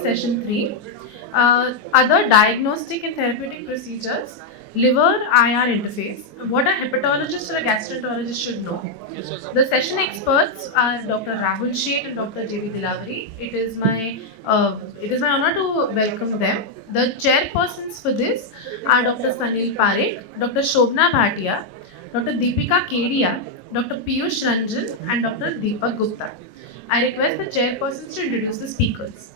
Session 3. Other diagnostic and therapeutic procedures, liver IR interface, what a hepatologist or a gastroenterologist should know. The session experts are Dr. Rahul Sheikh and Dr. J.V. Dilavari. It is my honor to welcome them. The chairpersons for this are Dr. Sanil Parekh, Dr. Shobna Bhatia, Dr. Deepika Kedia, Dr. Piyush Ranjan, and Dr. Deepak Gupta. I request the chairpersons to introduce the speakers.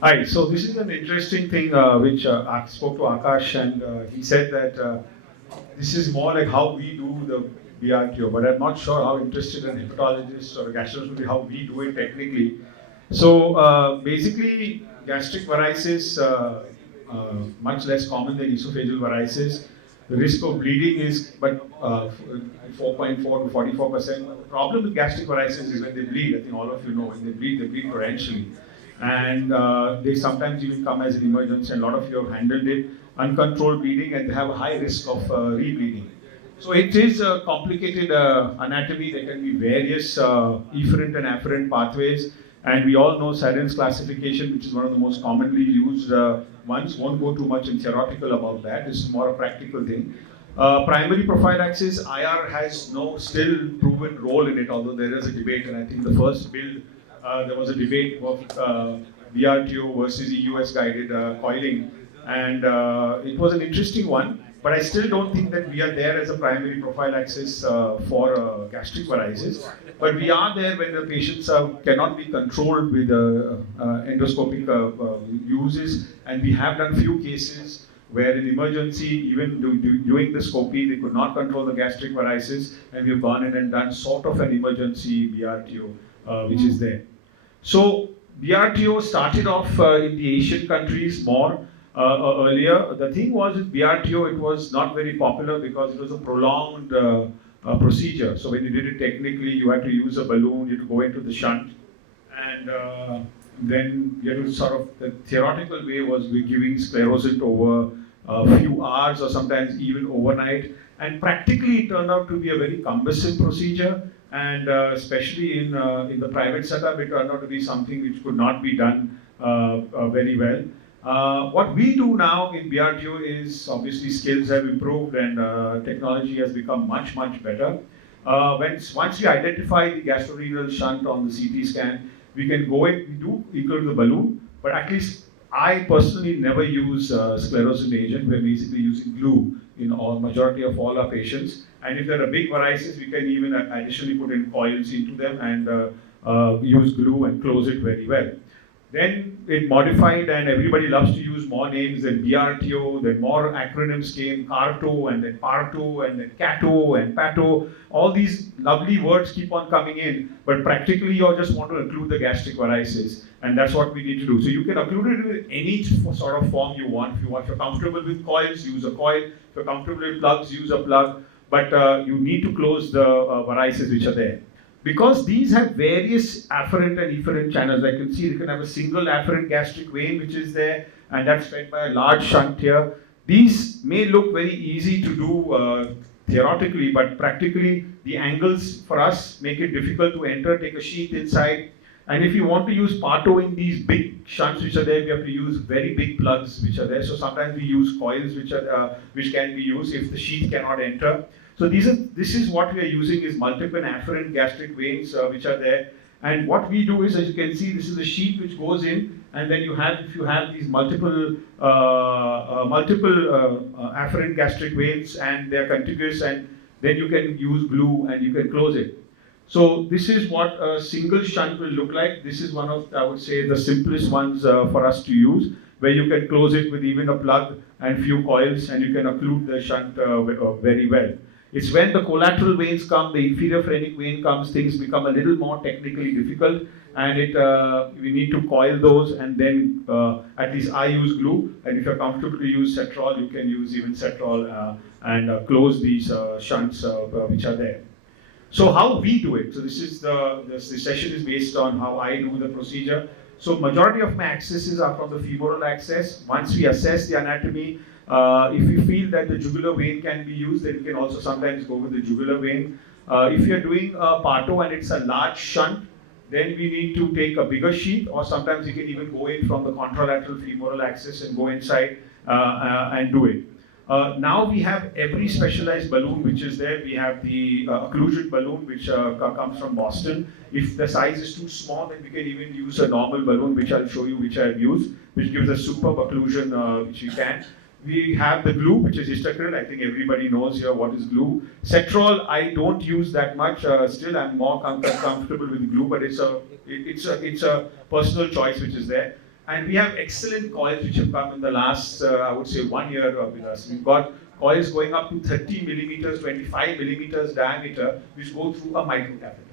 Hi, so this is an interesting thing which I spoke to Akash, and he said that this is more like how we do the BRTO, but I'm not sure how interested an hepatologist or a gastroenterologist will be how we do it technically. So basically, gastric varices, much less common than esophageal varices. The risk of bleeding is but 4.4 to 44%. The problem with gastric varices is when they bleed. I think all of you know when they bleed torrentially, and they sometimes even come as an emergency. And a lot of you have handled it, uncontrolled bleeding, and they have a high risk of rebleeding. So it is a complicated anatomy. There can be various efferent and afferent pathways, and we all know Saren's classification, which is one of the most commonly used ones. Won't go too much in theoretical about that. This is more a practical thing. Primary prophylaxis, IR has no still proven role in it, although there is a debate, and I think the first build there was a debate of BRTO versus US guided coiling, and it was an interesting one. But I still don't think that we are there as a primary prophylaxis for gastric varices. But we are there when the patients cannot be controlled with endoscopic uses, and we have done few cases where in emergency, even doing the scopy, they could not control the gastric varices, and we've gone in and done sort of an emergency BRTO, which is there. So BRTO started off in the Asian countries more earlier. The thing was with BRTO, it was not very popular because it was a prolonged procedure. So when you did it technically, you had to use a balloon, you had to go into the shunt, and then you had to sort of, the theoretical way was we're giving sclerosant over a few hours or sometimes even overnight. And practically it turned out to be a very cumbersome procedure. And especially in the private setup, it turned out to be something which could not be done very well. What we do now in BRTO is obviously skills have improved and technology has become much better. Once we identify the gastrorenal shunt on the CT scan, we can go in, we do equal to the balloon, but at least I personally never use sclerosant agent. We're basically using glue in majority of all our patients. And if there are big varices, we can even additionally put in coils into them and use glue and close it very well. Then it modified, and everybody loves to use more names than BRTO, then more acronyms came, CARTO, and then PARTO, and then CATO, and PATO. All these lovely words keep on coming in, but practically you just want to include the gastric varices, and that's what we need to do. So you can include it with any sort of form you want. If you're comfortable with coils, use a coil. If you're comfortable with plugs, use a plug. But you need to close the varices which are there. Because these have various afferent and efferent channels, like you can see, you can have a single afferent gastric vein which is there, and that's fed by a large shunt here. These may look very easy to do theoretically, but practically the angles for us make it difficult to enter, take a sheath inside. And if you want to use PATO in these big shunts which are there, we have to use very big plugs which are there. So sometimes we use coils which can be used if the sheath cannot enter. So this is what we are using is multiple afferent gastric veins which are there. And what we do is, as you can see, this is a sheath which goes in, and then if you have these multiple afferent gastric veins and they are contiguous, and then you can use glue and you can close it. So this is what a single shunt will look like. This is one of, I would say, the simplest ones for us to use, where you can close it with even a plug and few coils, and you can occlude the shunt very well. It's when the collateral veins come, the inferior phrenic vein comes, things become a little more technically difficult, and we need to coil those, and then at least I use glue, and if you're comfortable to use Cetrol, you can use even Cetrol and close these shunts which are there. So how we do it? So this is the session is based on how I do the procedure. So majority of my accesses are from the femoral access. Once we assess the anatomy, if we feel that the jugular vein can be used, then we can also sometimes go with the jugular vein. If you're doing a parto and it's a large shunt, then we need to take a bigger sheath, or sometimes you can even go in from the contralateral femoral axis and go inside and do it. Now we have every specialized balloon which is there. We have the occlusion balloon which comes from Boston. If the size is too small, then we can even use a normal balloon, which I'll show you, which I've used, which gives a superb occlusion which we can. We have the glue, which is Histacryl. I think everybody knows here what is glue. Cetrol, I don't use that much. Still, I'm more comfortable with glue, but it's a personal choice which is there. And we have excellent coils which have come in the last, I would say, 1 year with us. We've got coils going up to 30 millimeters, 25 millimeters diameter, which go through a microcatheter.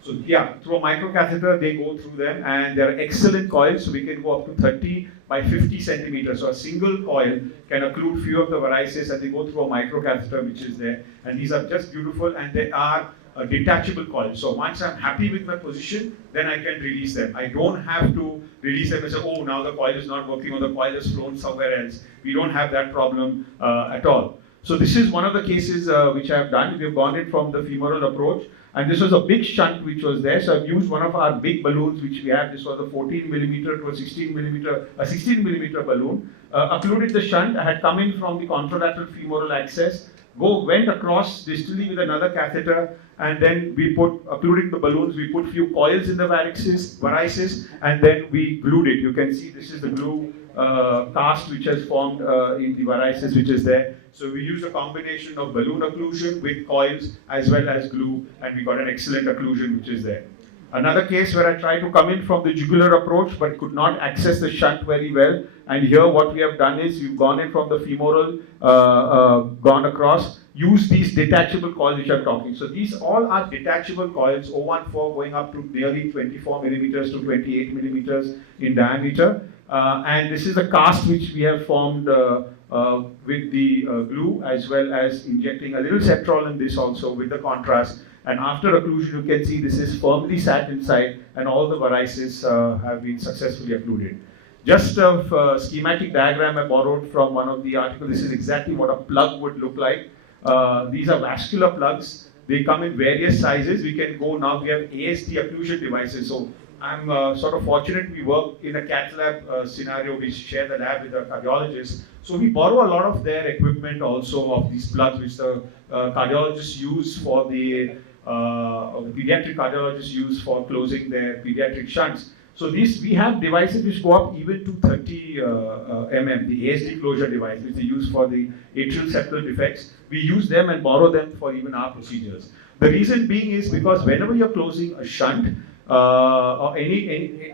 So yeah, through a microcatheter, they go through them, and they're excellent coils. So we can go up to 30 by 50 centimeters. So a single coil can occlude few of the varices, and they go through a microcatheter which is there. And these are just beautiful, and they are detachable coils. So once I'm happy with my position, then I can release them. I don't have to release them and say, oh, now the coil is not working, or the coil has flown somewhere else. We don't have that problem at all. So this is one of the cases which I have done. We have gone in from the femoral approach, and this was a big shunt which was there. So I've used one of our big balloons which we have. This was a 14 millimeter to a 16 millimeter balloon. Occluded the shunt. I had come in from the contralateral femoral axis, went across distally with another catheter, and then we put, occluding the balloons, we put few coils in the varices, and then we glued it. You can see this is the glue cast which has formed in the varices which is there. So we used a combination of balloon occlusion with coils as well as glue, and we got an excellent occlusion which is there. Another case where I tried to come in from the jugular approach but could not access the shunt very well, and here what we have done is we've gone in from the femoral, gone across, use these detachable coils which I'm talking. So these all are detachable coils, 014 going up to nearly 24 millimeters to 28 millimeters in diameter. And this is a cast which we have formed with the glue, as well as injecting a little Cetrol in this also with the contrast. And after occlusion, you can see this is firmly sat inside, and all the varices have been successfully occluded. Just a schematic diagram I borrowed from one of the articles. This is exactly what a plug would look like. These are vascular plugs. They come in various sizes. We can go now, we have ASD occlusion devices. So I'm sort of fortunate we work in a cath lab scenario. We share the lab with the cardiologists. So we borrow a lot of their equipment also, of these plugs which the cardiologists use for the pediatric cardiologists use for closing their pediatric shunts. So we have devices which go up even to 30 mm, the ASD closure device, which they use for the atrial septal defects. We use them and borrow them for even our procedures. The reason being is because whenever you're closing a shunt, or when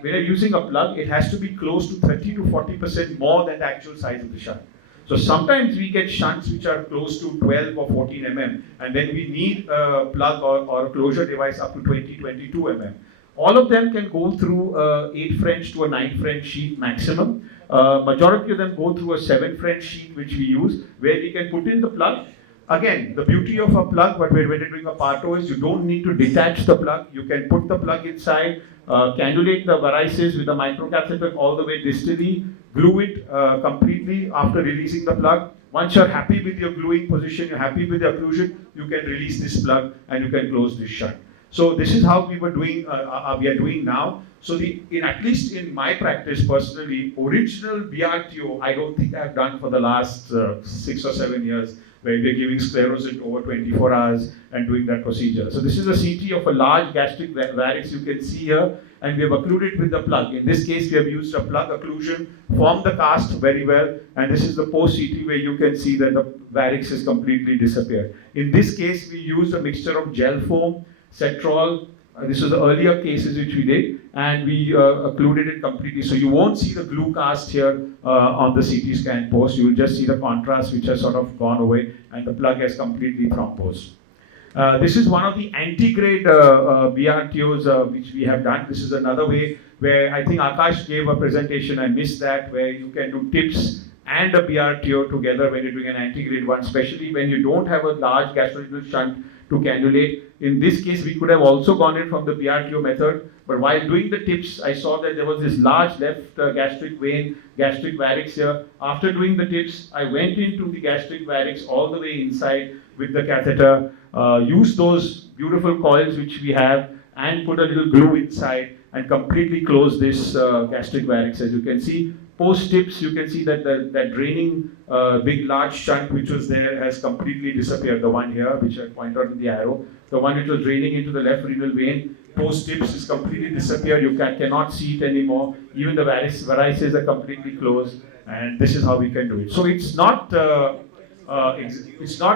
you're using a plug, it has to be close to 30 to 40% more than the actual size of the shunt. So sometimes we get shunts which are close to 12 or 14 mm, and then we need a plug or a closure device up to 20, 22 mm. All of them can go through 8 French to a 9 French sheath maximum. Majority of them go through a 7 French sheath which we use, where we can put in the plug. Again, the beauty of a plug, but when you're doing a parto, is you don't need to detach the plug. You can put the plug inside, cannulate the varices with a microcatheter all the way distally, glue it completely after releasing the plug. Once you're happy with your gluing position, you're happy with the occlusion, you can release this plug and you can close this shunt. So this is how we are doing now. So at least in my practice personally, original BRTO, I don't think I've done for the last 6 or 7 years, where we're giving sclerosant over 24 hours and doing that procedure. So this is a CT of a large gastric varix you can see here, and we have occluded with the plug. In this case, we have used a plug occlusion, formed the cast very well, and this is the post CT where you can see that the varix has completely disappeared. In this case, we used a mixture of gel foam, Cetrol. This was the earlier cases which we did, and we occluded it completely. So you won't see the glue cast here on the CT scan post. You will just see the contrast which has sort of gone away, and the plug has completely thrombosed. This is one of the anti-grade BRTOs which we have done. This is another way where I think Akash gave a presentation, I missed that, where you can do tips and a BRTO together when you're doing an anti-grade one, especially when you don't have a large gastrointestinal shunt to cannulate. In this case, we could have also gone in from the BRTO method, but while doing the tips, I saw that there was this large left gastric vein, gastric varix here. After doing the tips, I went into the gastric varix all the way inside with the catheter, used those beautiful coils which we have, and put a little glue inside and completely close this gastric varix. As you can see, post tips, you can see that that draining big large shunt which was there has completely disappeared. The one here, which I point out in the arrow, the one which was draining into the left renal vein, post tips is completely disappeared. You cannot see it anymore. Even the varices are completely closed, and this is how we can do it. So it's not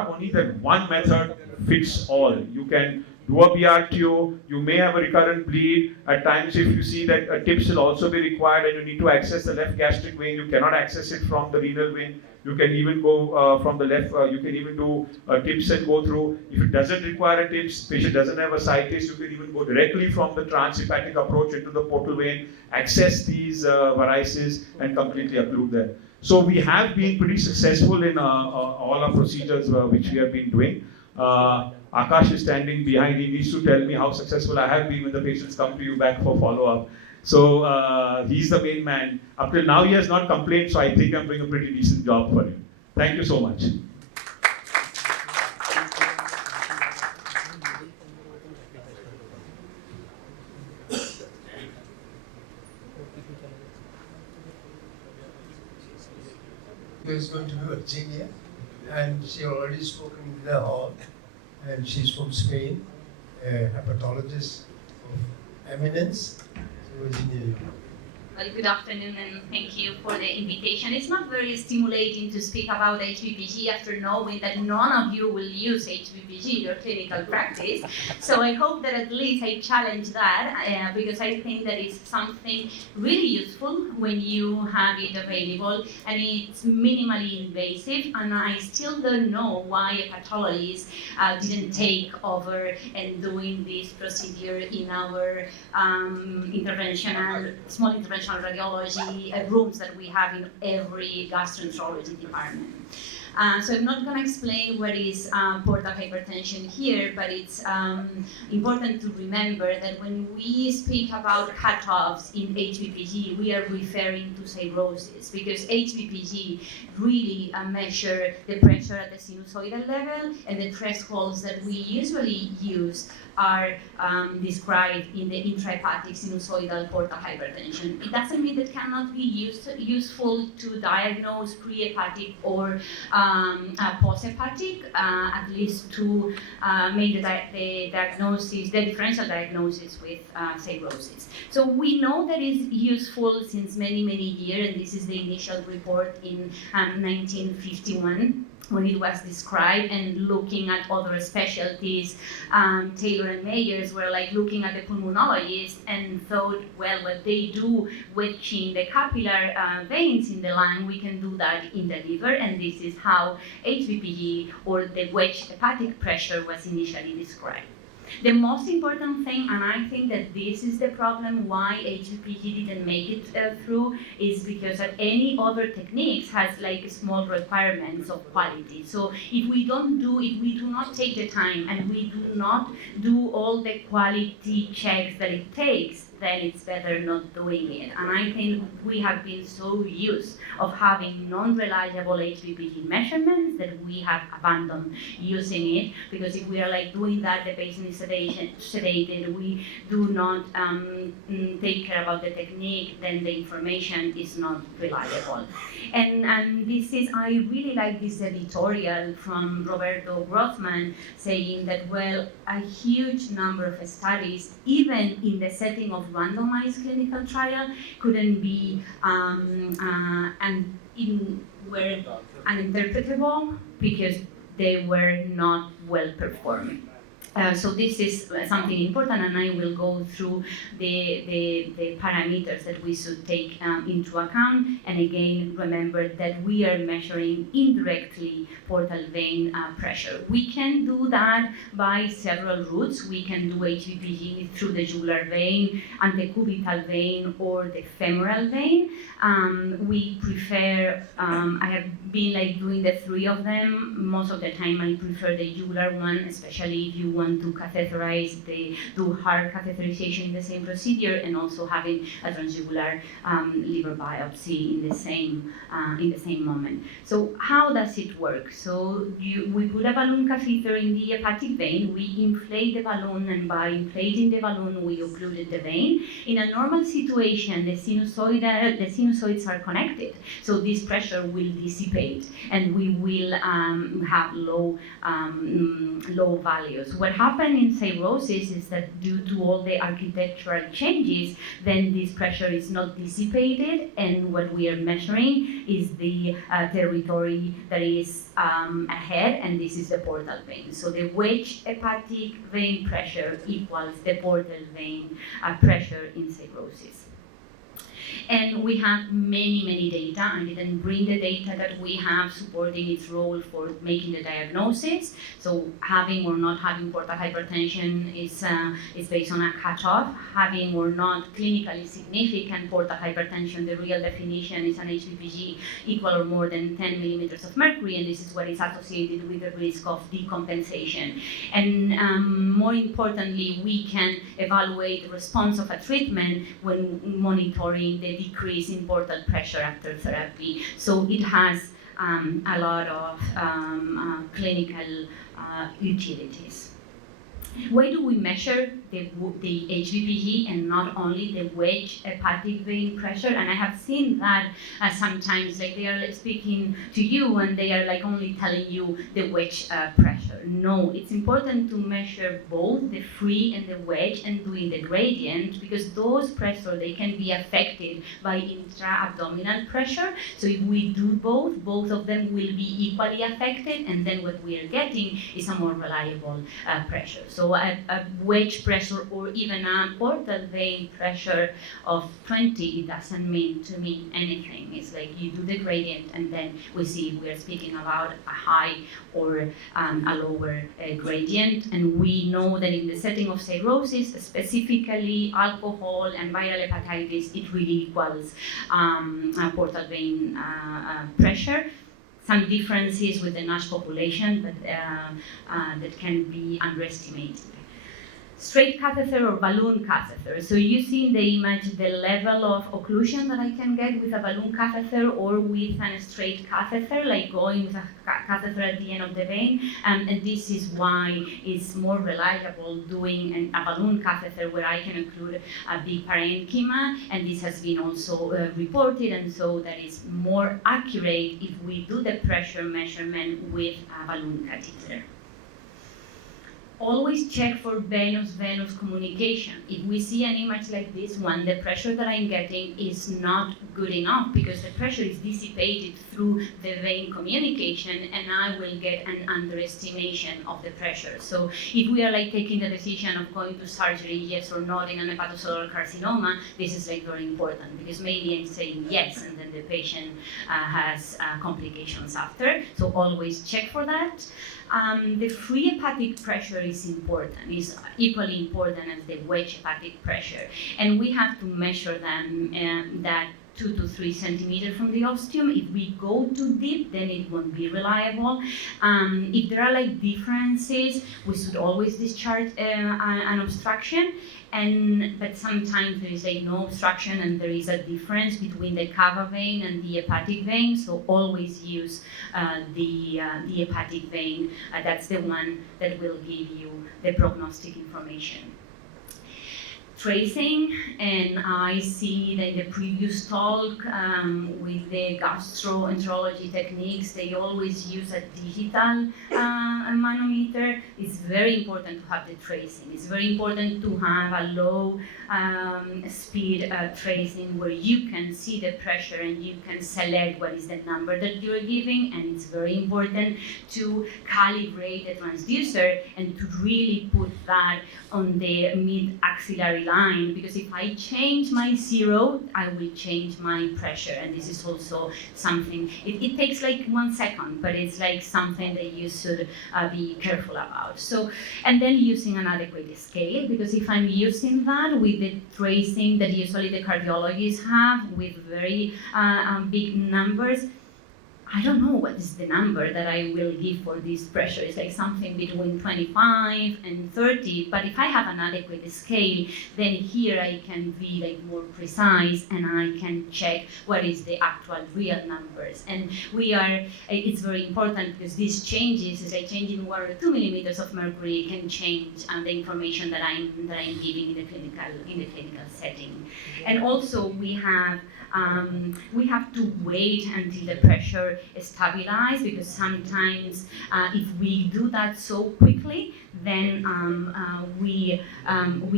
only that one method fits all. You can do a BRTO, you may have a recurrent bleed. At times, if you see that tips will also be required and you need to access the left gastric vein, you cannot access it from the renal vein. You can even go from the left, you can even do tips and go through. If it doesn't require a tips, patient doesn't have a ascites, you can even go directly from the transhepatic approach into the portal vein, access these varices and completely occlude them. So we have been pretty successful in all our procedures which we have been doing. Akash is standing behind. He needs to tell me how successful I have been when the patients come to you back for follow-up. So he's the main man. Up till now, he has not complained, so I think I'm doing a pretty decent job for him. Thank you so much. Who is going to be Virginia, and she already spoken in the hall, and she's from Spain, a hepatologist of eminence. So Virginia. Well, good afternoon and thank you for the invitation. It's not very stimulating to speak about HPPG after knowing that none of you will use HPPG in your clinical practice. So I hope that at least I challenge that because I think that it's something really useful when you have it available and it's minimally invasive, and I still don't know why a pathologist didn't take over and doing this procedure in our small interventional radiology rooms that we have in every gastroenterology department. So I'm not going to explain what is portal hypertension here, but it's important to remember that when we speak about cutoffs in HPPG, we are referring to cirrhosis, because HPPG really measure the pressure at the sinusoidal level, and the thresholds that we usually use are described in the intrahepatic sinusoidal portal hypertension. It doesn't mean that cannot be useful to diagnose prehepatic or post-hepatic, at least to make the diagnosis, the differential diagnosis with cirrhosis. So we know that it's useful since many, many years, and this is the initial report in 1951. When it was described, and looking at other specialties, Taylor and Mayers were like looking at the pulmonologist and thought, well, what they do wedging the capillary veins in the lung, we can do that in the liver, and this is how HPPG, or the wedged hepatic pressure, was initially described. The most important thing, and I think that this is the problem why HPPG didn't make it through, is because that any other techniques has like small requirements of quality. So if we do not take the time and we do not do all the quality checks that it takes, then it's better not doing it. And I think we have been so used of having non-reliable HPPG measurements that we have abandoned using it, because if we are like doing that, the patient is sedated, we do not take care about the technique, then the information is not reliable. And this is, I really like this editorial from Roberto Grothman saying that, well, a huge number of studies, even in the setting of randomized clinical trial, couldn't be were uninterpretable because they were not well performed. So this is something important, and I will go through the parameters that we should take into account. And again, remember that we are measuring indirectly portal vein pressure. We can do that by several routes. We can do HVPG through the jugular vein, antecubital vein, or the femoral vein. We prefer, I have been doing the three of them. Most of the time I prefer the jugular one, especially if you want to catheterize, do hard catheterization in the same procedure, and also having a transjugular liver biopsy in the same moment. So how does it work? So we put a balloon catheter in the hepatic vein, we inflate the balloon, and by inflating the balloon we occluded the vein. In a normal situation, the sinusoids are connected, so this pressure will dissipate and we will have low values. What happened in cirrhosis is that due to all the architectural changes, then this pressure is not dissipated, and what we are measuring is the territory that is ahead, and this is the portal vein. So the wedge hepatic vein pressure equals the portal vein pressure in cirrhosis. And we have many data. I didn't bring the data that we have supporting its role for making the diagnosis. So having or not having portal hypertension is based on a cutoff. Having or not clinically significant portal hypertension, the real definition is an HVPG equal or more than 10 millimeters of mercury, and this is what is associated with the risk of decompensation. And more importantly, we can evaluate the response of a treatment when monitoring the decrease in portal pressure after therapy. So it has a lot of clinical utilities. Why do we measure the HVPG and not only the wedge hepatic vein pressure? And I have seen that sometimes, they are speaking to you and they are only telling you the wedge pressure. No, it's important to measure both the free and the wedge and doing the gradient, because those pressures, they can be affected by intra-abdominal pressure. So if we do both of them will be equally affected, and then what we are getting is a more reliable pressure. So a wedge pressure or even a portal vein pressure of 20, it doesn't mean to me anything. It's you do the gradient and then we see if we are speaking about a high or a lower gradient. And we know that in the setting of cirrhosis, specifically alcohol and viral hepatitis, it really equals portal vein pressure. Some differences with the NASH population, but that can be underestimated. Straight catheter or balloon catheter. So you see in the image the level of occlusion that I can get with a balloon catheter or with a straight catheter, going with a catheter at the end of the vein. And this is why it's more reliable doing a balloon catheter where I can include a big parenchyma, and this has been also reported, and so that is more accurate if we do the pressure measurement with a balloon catheter. Always check for venous-venous communication. If we see an image like this one, the pressure that I'm getting is not good enough because the pressure is dissipated through the vein communication, and I will get an underestimation of the pressure. So if we are taking the decision of going to surgery, yes or not, in an hepatocellular carcinoma, this is very important, because maybe I'm saying yes and then the patient has complications after. So always check for that. The free hepatic pressure is important, is equally important as the wedge hepatic pressure. And we have to measure them that 2 to 3 centimeters from the ostium. If we go too deep, then it won't be reliable. If there are differences, we should always discharge an obstruction. But sometimes there is no obstruction and there is a difference between the cava vein and the hepatic vein, so always use the hepatic vein. That's the one that will give you the prognostic information. tracing, and I see that in the previous talk with the gastroenterology techniques, they always use a digital manometer. It's very important to have the tracing. It's very important to have a low speed tracing where you can see the pressure and you can select what is the number that you're giving, and it's very important to calibrate the transducer and to really put that on the mid-axillary line, because if I change my zero, I will change my pressure, and this is also something, it takes like 1 second, but it's like something that you should be careful about. So, and then using an adequate scale, because if I'm using that with the tracing that usually the cardiologists have with very big numbers, I don't know what is the number that I will give for this pressure. It's like something between 25 and 30, but if I have an adequate scale, then here I can be like more precise and I can check what is the actual real numbers. And it's very important because these changes, is like changing 1 or 2 millimeters of mercury can change the information that I'm giving in the clinical setting. And also we have to wait until the pressure stabilizes, because sometimes if we do that so quickly, then we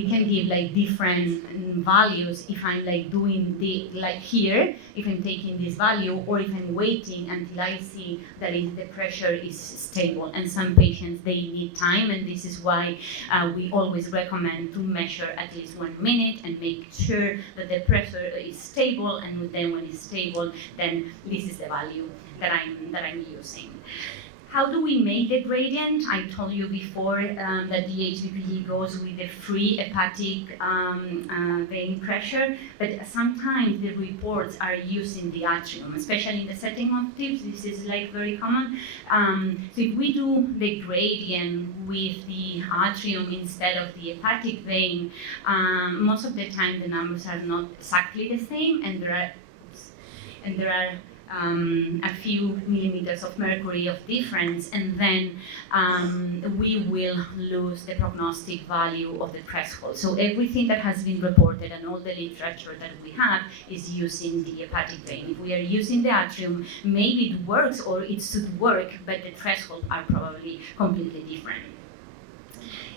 can give like different values if I'm like doing like here, if I'm taking this value, or if I'm waiting until I see that the pressure is stable. And some patients, they need time, and this is why we always recommend to measure at least 1 minute and make sure that the pressure is stable, and then when it's stable, then this is the value that I'm using. How do we make the gradient? I told you before that the HBPG goes with the free hepatic vein pressure, but sometimes the reports are using the atrium, especially in the setting of tips. This is like very common. So if we do the gradient with the atrium instead of the hepatic vein, most of the time the numbers are not exactly the same, and there are a few millimeters of mercury of difference, and then we will lose the prognostic value of the threshold. So everything that has been reported and all the literature that we have is using the hepatic vein. If we are using the atrium, maybe it works or it should work, but the thresholds are probably completely different.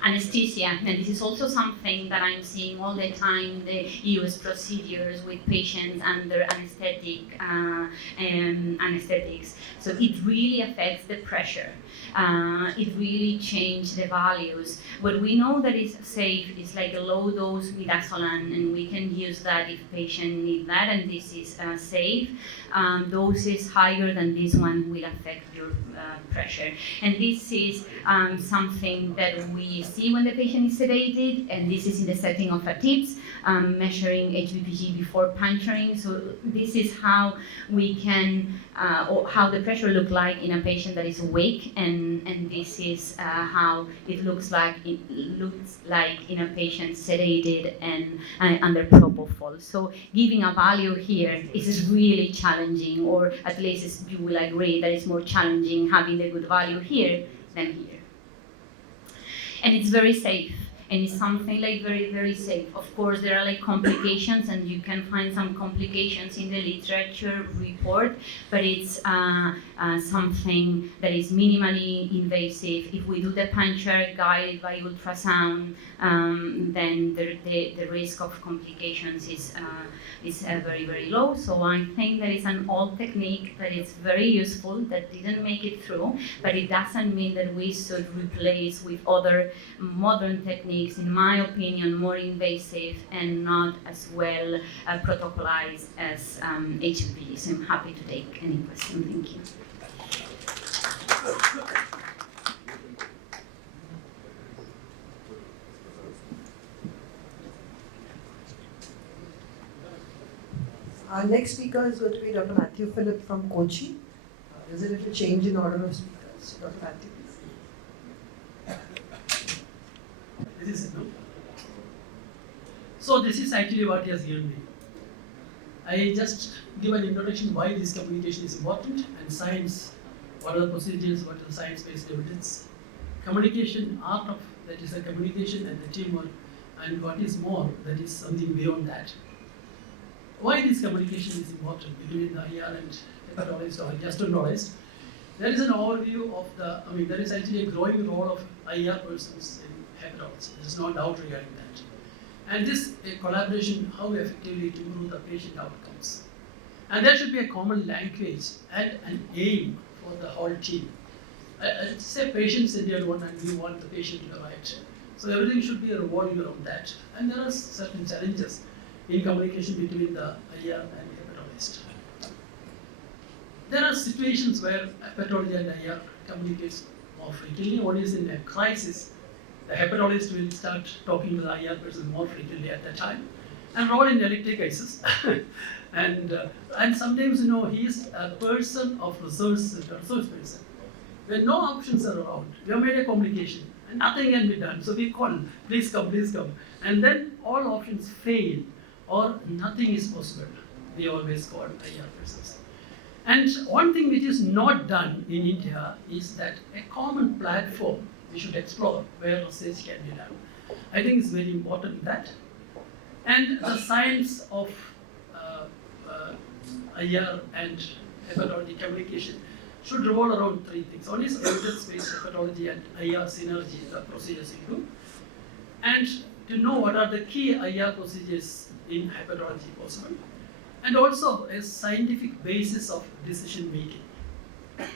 Anesthesia, and this is also something that I'm seeing all the time, the US procedures with patients under anesthetics. So it really affects the pressure. It really changed the values. What we know that is safe is like a low dose midazolam, and we can use that if patient need that, and this is safe. Doses higher than this one will affect your pressure. And this is something that we see when the patient is sedated, and this is in the setting of a TIPS, measuring HBPG before puncturing. So this is how we can, or how the pressure look like in a patient that is awake, and this is how it looks like in a patient sedated and under propofol. So giving a value here is really challenging, or at least you will agree that it's more challenging having the good value here than here. And it's very safe, and it's something like very, very safe. Of course, there are like complications, and you can find some complications in the literature report, but it's something that is minimally invasive. If we do the puncture guided by ultrasound, then the risk of complications is very, very low. So I think that is an old technique that is very useful, that didn't make it through, but it doesn't mean that we should replace with other modern techniques, in my opinion, more invasive and not as well protocolized as HBPG. So I'm happy to take any question. Thank you. Our next speaker is going to be Dr. Matthew Philip from Kochi. There's a little change in order of speakers. Dr. Matthew, please. This is it, no? So this is actually what he has given me. I just give an introduction why this communication is important, and science, what are the procedures, what are the science-based evidence. Communication, art of that is the communication and the teamwork and what is more, that is something beyond that. Why this communication is important between the IR and hepatologist or gastroenterologist? There is an overview of there is actually a growing role of IR persons in hepatology. There is no doubt regarding that. And this collaboration, how effectively to improve the patient outcomes. And there should be a common language and an aim for the whole team. It's a patient-centered one, and we want the patient to arrive. So everything should be revolving around that. And there are certain challenges in communication between the IR and hepatologist. There are situations where hepatology and IR communicates more frequently. One is in a crisis. The hepatologist will start talking to the IR person more frequently at that time. And role in electric cases. and sometimes, he is a person of resource person. When no options are around, we have made a communication and nothing can be done. So we call, please come, please come. And then all options fail or nothing is possible. We always call IR persons. And one thing which is not done in India is that a common platform we should explore where research can be done. I think it's very important that. And the science of IR and hepatology communication should revolve around three things. One is evidence-based hepatology and IR synergy, the procedures you do. And to know what are the key IR procedures in hepatology possible. And also a scientific basis of decision making.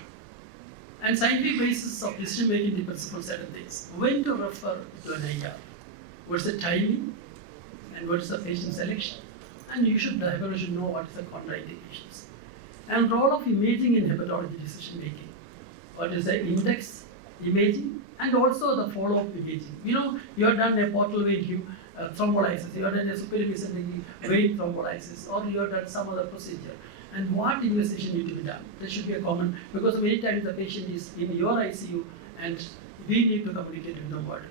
And scientific basis of decision making depends on certain things. When to refer to an IR, what's the timing, and what is the patient selection. And the hepatologist should know what is the contraindications. And role of imaging in hepatology decision making. What is the index imaging and also the follow-up imaging. You have done a portal vein thrombolysis, you have done a superior mesenteric vein thrombolysis, or you have done some other procedure. And what investigation need to be done? There should be a common, because many times the patient is in your ICU and we need to communicate with the word.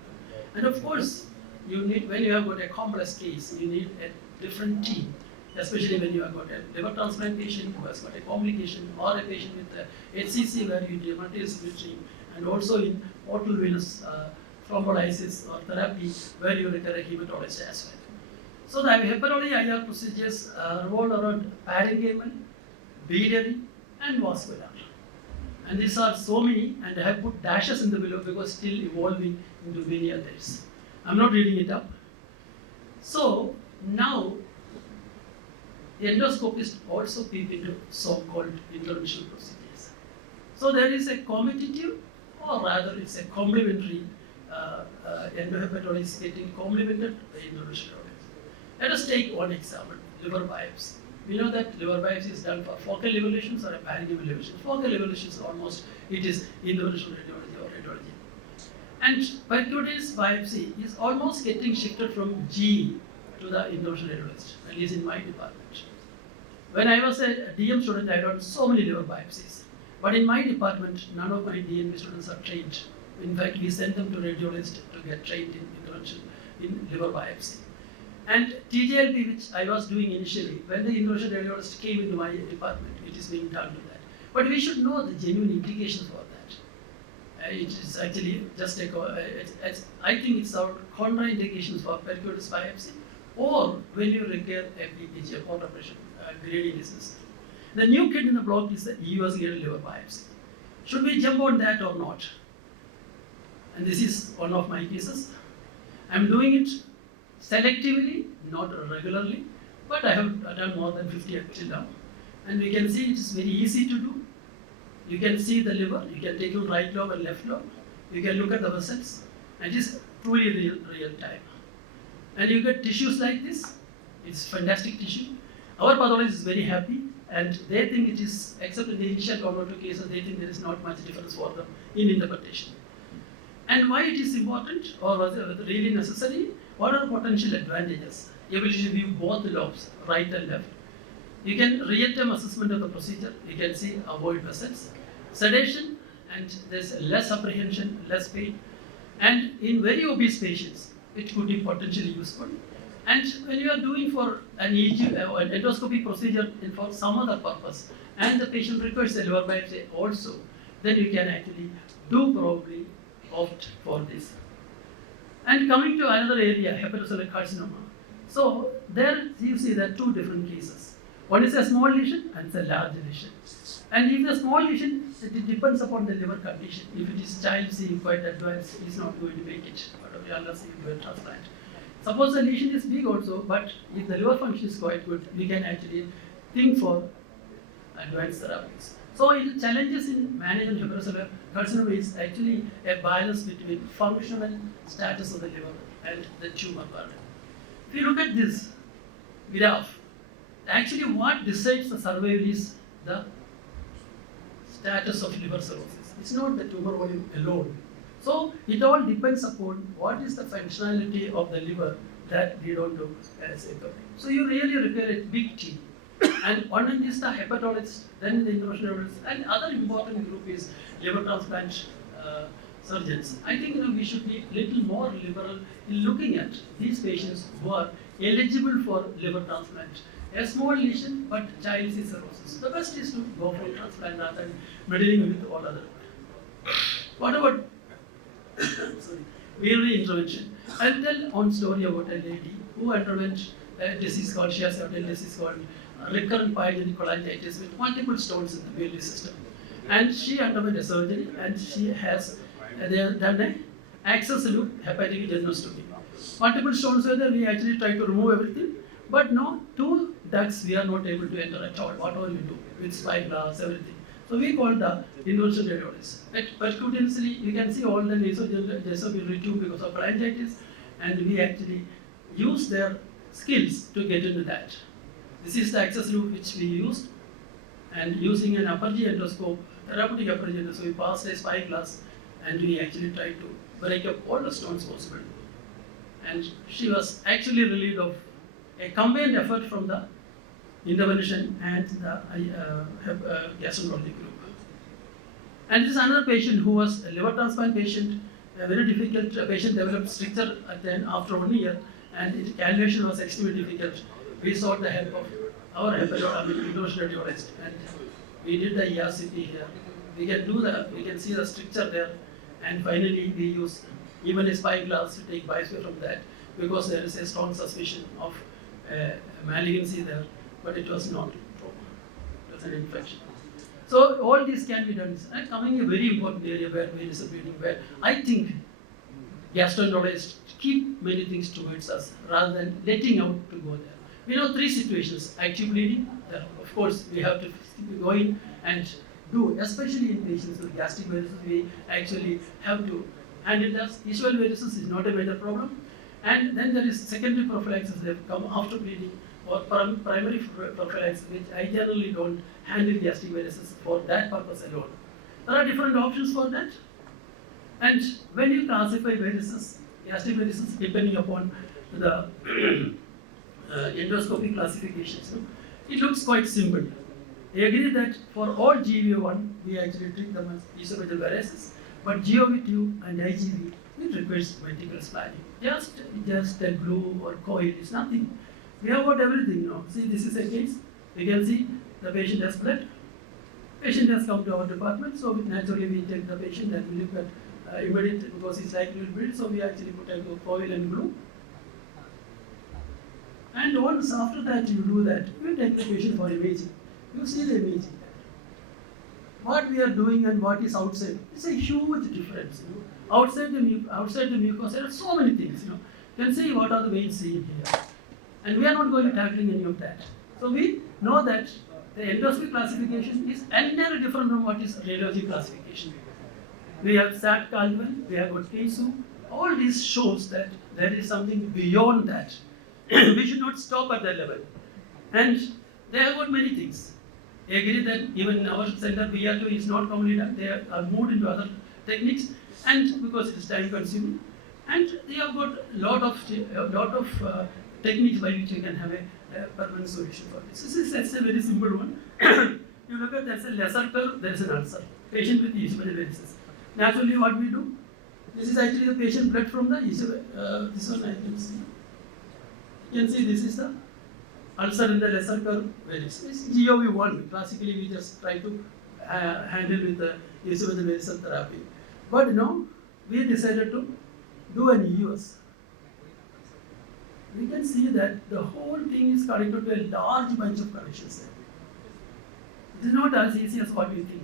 And of course, when you have got a complex case, you need a different team. Especially when you have got a liver transplant patient who has got a complication, or a patient with a HCC where you do a multidisciplinary, and also in portal venous thrombolysis or therapy where you require a hematologist as well. So the hepatology IR procedures revolve around parenchymal, biliary, and vascular. And these are so many, and I have put dashes in the below because still evolving into many others. I'm not reading it up. So now, the endoscopists also peep into so-called interventional procedures. So there is a competitive, or rather it's a complementary, endohepatology getting complemented by interventional. Let us take one example, liver biopsy. We know that liver biopsy is done for focal evaluations or a parenchymal evaluation. Focal evaluations almost, it is interventional radiology or radiology. And percutaneous biopsy is almost getting shifted from GE to the interventional radiologist, at least in my department. When I was a DM student, I done so many liver biopsies. But in my department, none of my DNB students are trained. In fact, we send them to radiologists to get trained in intervention in liver biopsy. And TJLP, which I was doing initially, when the interventional radiologist came into my department, it is being done to that. But we should know the genuine implications for that. It is actually just I think it's our contraindications for percutaneous biopsy, or when you require a PPG, a port operation, gradient disease. The new kid in the block is the US liver biopsy. Should we jump on that or not? And this is one of my cases. I'm doing it selectively, not regularly, but I have done more than 50 until now. And we can see it is very easy to do. You can see the liver, you can take your right lobe and left lobe, you can look at the vessels, and it is truly real time. And you get tissues like this, it's fantastic tissue. Our pathologist is very happy, and they think it is, except in the initial 1 or 2 cases, they think there is not much difference for them in interpretation. And why it is important, or was it really necessary? What are the potential advantages? Ability to view both the lobes, right and left. You can real-time assessment of the procedure. You can see avoid vessels, sedation, and there's less apprehension, less pain. And in very obese patients, it could be potentially useful. And when you are doing for an endoscopy procedure for some other purpose, and the patient requires a liver biopsy also, then you can actually do probably opt for this. And coming to another area, hepatocellular carcinoma. So there you see there are two different cases. One is a small lesion and it's a large lesion. And if the small lesion, it depends upon the liver condition. If it is child seeing quite advanced, he is not going to make it unless he do a transplant. Suppose the lesion is big also, but if the liver function is quite good, we can actually think for advanced therapies. So the challenges in managing hepatocellular carcinoma is actually a balance between functional status of the liver and the tumor burden. If you look at this graph, actually what decides the survival is the status of liver cirrhosis. It's not the tumor volume alone. So it all depends upon what is the functionality of the liver that we don't do as a company. So you really require a big team. And one is the hepatologist, then the interventionalists, and other important group is liver transplant surgeons. I think we should be little more liberal in looking at these patients who are eligible for liver transplant. A small lesion, but child cirrhosis. The best is to go for transplant rather than meddling with all other. What about biliary intervention? I'll tell one story about a lady who underwent a disease called, she has a disease called recurrent pyogenic cholangitis with multiple stones in the biliary system. And she underwent a surgery and she has they have done an access loop hepatic genostomy. Multiple stones were there, we actually tried to remove everything, but no, two ducts we are not able to enter at all, whatever we do, with spyglass, everything. So we called the interventional radiologist. Percutaneously, you can see all the nasopilary tube because of cholangitis, and we actually use their skills to get into that. This is the access loop which we used, and using an upper G endoscope, therapeutic upper G endoscope, we passed a spyglass, and we actually tried to break up all the stones possible. And she was actually relieved of a combined effort from the intervention and the gastroenterology group. And this is another patient who was a liver transplant patient, a very difficult patient, developed stricture after 1 year, and cannulation was extremely difficult. We sought the help of our interventional radiologist, and we did the ERCP here. We can see the stricture there, and finally we use even a spyglass to take biopsy from that because there is a strong suspicion of malignancy there, but it was not trauma, it was an infection. So all this can be done. And coming a very important area where we is bleeding, where I think gastroenterologists keep many things towards us rather than letting out to go there. We know 3 situations: active bleeding, of course we have to go in and do, especially in patients with gastric varices, we actually have to handle that. Usual varices is not a major problem. And then there is secondary prophylaxis that come after bleeding, or primary prophylaxis, which I generally don't handle gastric varices for that purpose alone. There are different options for that. And when you classify varices, gastric varices, depending upon the endoscopic classifications, it looks quite simple. I agree that for all GV1, we actually treat them as esophageal varices, but GOV2 and IGV, it requires vertical spanning. Just a glue or coil is nothing. We have got everything now. See, this is a case. You can see the patient has bled. Patient has come to our department, so naturally we take the patient and we look at immediate because it's likely to bleed, so we actually put a coil and glue. And once after that you do that, you take the patient for imaging. You see the imaging. What we are doing and what is outside, it's a huge difference. Outside the mucosa, there are so many things. You can see what are the veins seen here. And we are not going to tackling any of that. So we know that the endoscopy classification is entirely different from what is radiology classification. We have SAT Caldwell, we have got KSU. All this shows that there is something beyond that. We should not stop at that level. And they have got many things. I agree that even in our center, BR2 is not commonly done. They are moved into other techniques, and because it is time consuming. And they have got a lot of techniques by which you can have a permanent solution for this. That's a very simple one. You look at, there's a lesser curve, there is an ulcer. Patient with esophageal varices. Naturally, what we do, this is actually the patient bled from the this one I can see. You can see this is the ulcer in the lesser curve varices. It's GOV1. Classically, we just try to handle with the esophageal varices therapy. But no, we decided to do an EUS, we can see that the whole thing is connected to a large bunch of connections there. It is not as easy as what we think.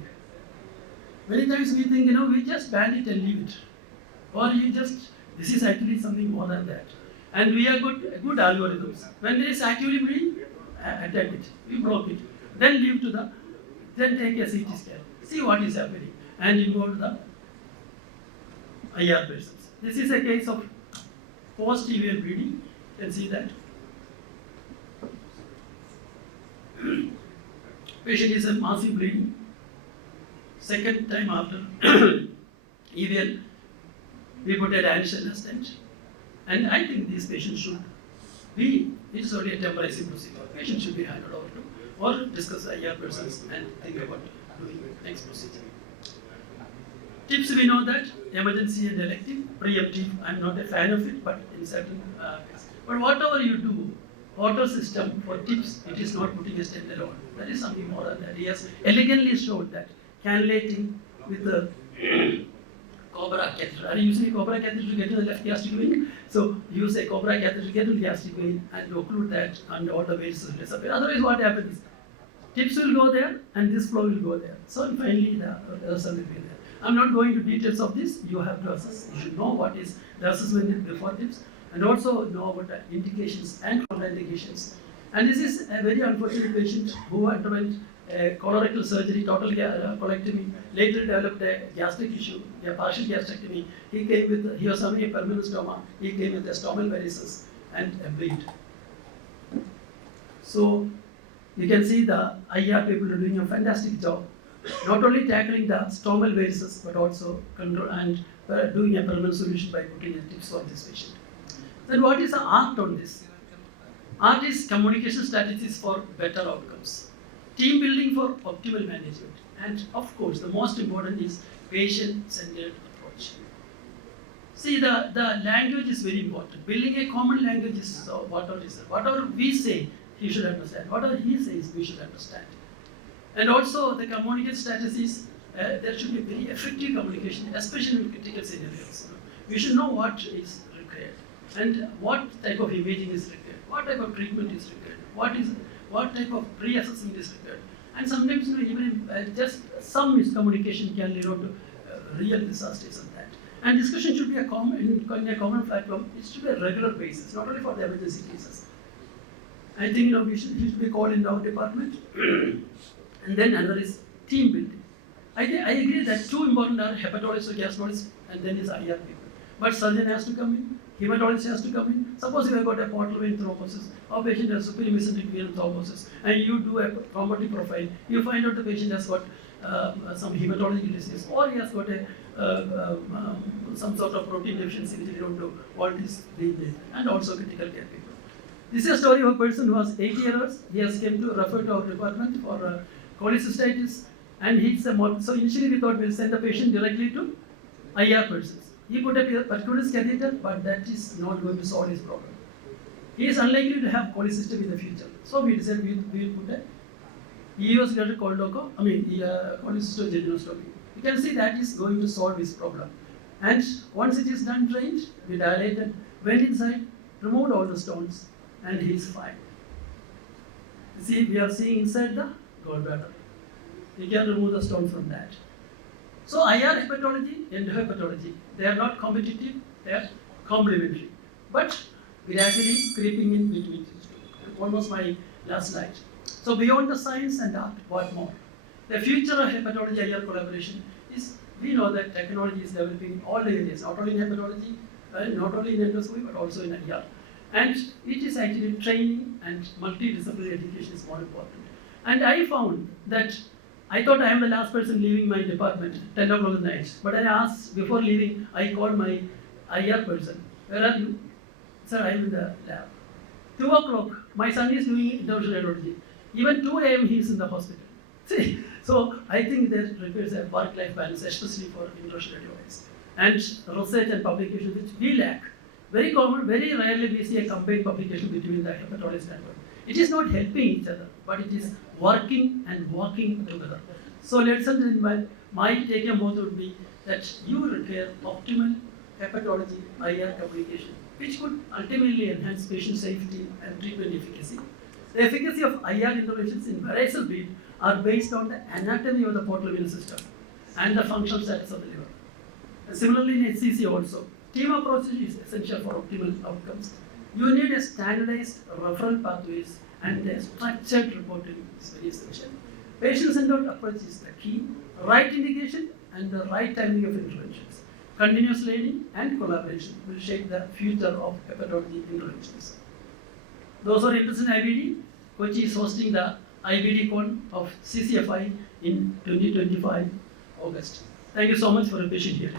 Many times we think, we just ban it and leave it. Or this is actually something more than that. And we have good algorithms. When there is actively bleeding, attack it, we block it. Then then take a CT scan, see what is happening, and involve the IR patients. This is a case of post-EVL bleeding. You can see that. Patient is a massive bleeding. Second time after EVL, we put a additional stent. And I think these patients should be, it's only a temporary procedure. Patient should be handed over to or discuss IR persons and think about doing next procedure. Tips, we know that emergency and elective, preemptive, I'm not a fan of it, but in certain cases. But whatever you do, auto system for tips, it is not putting a stent alone. That is something more than that. He has elegantly showed that cannulating with the Cobra catheter. Are you using a Cobra catheter to get to the left gastric vein? So use a Cobra catheter to get to the gastric vein and occlude that, and all the veins will disappear. Otherwise, what happens? Tips will go there and this flow will go there. So finally, the result will be there. I'm not going to details of this. You have to assess. You should know what is the assessment before tips, and also know about the indications and contraindications. And this is a very unfortunate patient who underwent colorectal surgery, total colectomy, later developed a gastric issue, a partial gastrectomy. He was having a permanent stoma. He came with a stomal varices and a bleed. So you can see the IR people are doing a fantastic job, not only tackling the stomal varices but also control and doing a permanent solution by putting a tips for this patient. Then what is the art on this? Art is communication strategies for better outcomes, team building for optimal management, and of course the most important is patient-centered approach. See, the language is very important. Building a common language is whatever we say, he should understand. Whatever he says, we should understand. And also the communication strategies, there should be very effective communication, especially in critical scenarios. We should know what is required and what type of imaging is required, what type of treatment is required, what type of pre-assessment is required. And sometimes even just some miscommunication can lead to real disasters and that. And discussion should be in a common platform. It should be a regular basis, not only for the emergency cases. I think we should be called in our department. And then another is team building. I agree that two important are hepatologist or gastrologist, and then is IR people. But surgeon has to come in, hematologist has to come in. Suppose you have got a portal vein thrombosis, or patient has superior mesenteric vein thrombosis, and you do a thrombotic profile, you find out the patient has got some hematological disease, or he has got some sort of protein deficiency which we don't know what is being there, and also critical care people. This is a story of a person who has 8 years. He has come to refer to our department for cholecystitis, and so initially we thought we'll send the patient directly to IR persons. He put a percutaneous catheter, but that is not going to solve his problem. He is unlikely to have cholecystectomy in the future. So we decided we will put a EOS called cholecystectomy. You can see that is going to solve his problem. And once it is done, trained, we dilated, went inside, removed all the stones, and he is fine. See, we are seeing inside the gallbladder. We can remove the stone from that. So IR hepatology and hepatology, they are not competitive, they are complementary. But gradually creeping in between these two. Almost my last slide. So beyond the science and art, what more? The future of hepatology IR collaboration is, we know that technology is developing in all the areas, not only in hepatology, not only in endoscopy, but also in IR. And it is actually training and multidisciplinary education is more important. And I found that I thought I am the last person leaving my department, 10 o'clock at night. But I asked, before leaving, I called my IR person, where are you? Sir, I am in the lab. 2 o'clock, my son is doing interventional radiology. Even 2 a.m. he is in the hospital. See, so I think there requires a work-life balance, especially for interventional radiologists. And research and publication, which we lack. Very common, very rarely we see a combined publication between the hepatologist and one. It is not helping each other, but it is working and walking together. So let's say my take home would be that you require optimal hepatology IR communication, which could ultimately enhance patient safety and treatment efficacy. The efficacy of IR interventions in varicose bleed are based on the anatomy of the portal immune system and the functional status of the liver. And similarly, in HCC also, team approach is essential for optimal outcomes. You need a standardized referral pathways and a structured reporting is very essential. Patient-centered approach is the key, right indication and the right timing of interventions. Continuous learning and collaboration will shape the future of hepatology interventions. Those who are interested in IBD, Kochi is hosting the IBD Con of CCFI in 2025 August. Thank you so much for your patient hearing.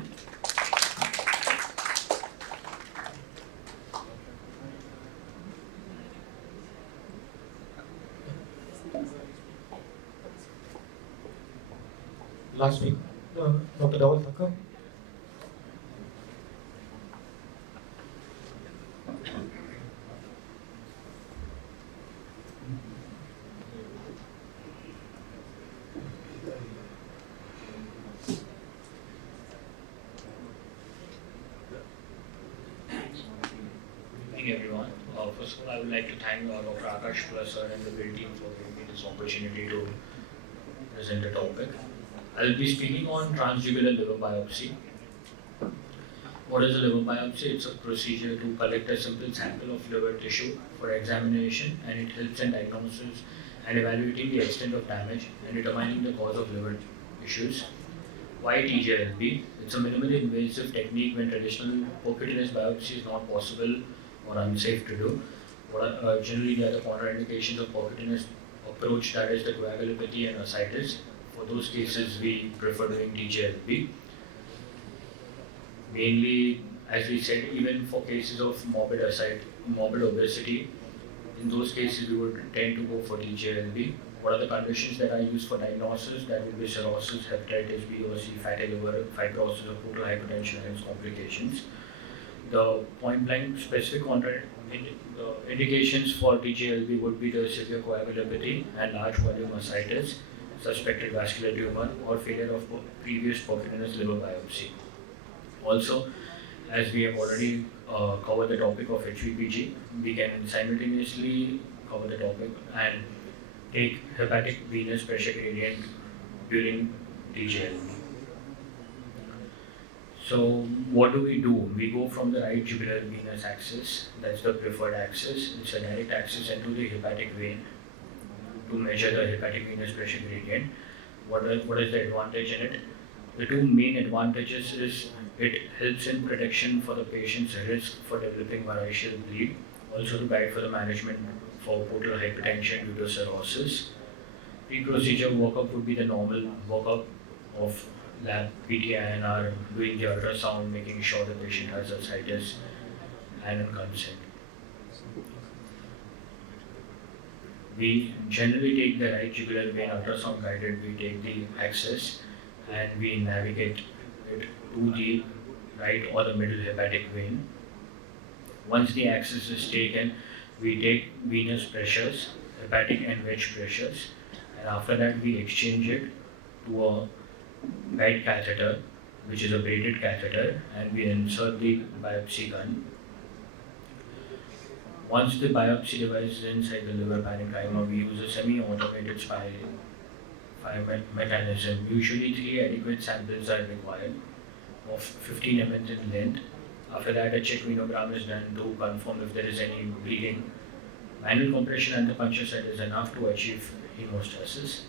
Last week, Dr. Dawal Thakkar. Good evening, everyone. First of all, I would like to thank Dr. Akash, Shukla sir, and the build team for giving me this opportunity to present the topic. I will be speaking on transjugular liver biopsy. What is a liver biopsy? It's a procedure to collect a simple sample of liver tissue for examination, and it helps in diagnosis and evaluating the extent of damage and determining the cause of liver issues. Why TJLB? It's a minimally invasive technique when traditional percutaneous biopsy is not possible or unsafe to do. Generally, the other contraindications of percutaneous approach, that is the coagulopathy and ascites. For those cases, we prefer doing TJLB. Mainly, as we said, even for cases of morbid obesity, in those cases we would tend to go for TJLB. What are the conditions that are used for diagnosis? That will be cirrhosis, hepatitis B or C, fatty liver, fibrosis, or portal hypertension and its complications. The point blank specific indications for TJLB would be the severe coagulopathy and large volume ascites, suspected vascular tumor, or failure of previous percutaneous liver biopsy. Also, as we have already covered the topic of HVPG, we can simultaneously cover the topic and take hepatic venous pressure gradient during TJLB. So what do? We go from the right jugular venous axis, that's the preferred axis. It's a direct axis into the hepatic vein to measure the hepatic venous pressure gradient. What is the advantage in it? The two main advantages is it helps in protection for the patient's risk for developing variceal bleed, also to guide for the management for portal hypertension due to cirrhosis. Pre-procedure workup would be the normal workup of lab, PT-INR, doing the ultrasound, making sure the patient has ascites and consent. We generally take the right jugular vein ultrasound guided, we take the axis and we navigate it to the right or the middle hepatic vein. Once the axis is taken, we take venous pressures, hepatic and wedge pressures, and after that we exchange it to a guide catheter, which is a braided catheter, and we insert the biopsy gun. Once the biopsy device is inside the liver parenchyma, we use a semi-automated spiral mechanism. Usually 3 adequate samples are required of 15 mm in length. After that, a check venogram is done to confirm if there is any bleeding. Manual compression at the puncture site is enough to achieve hemostasis.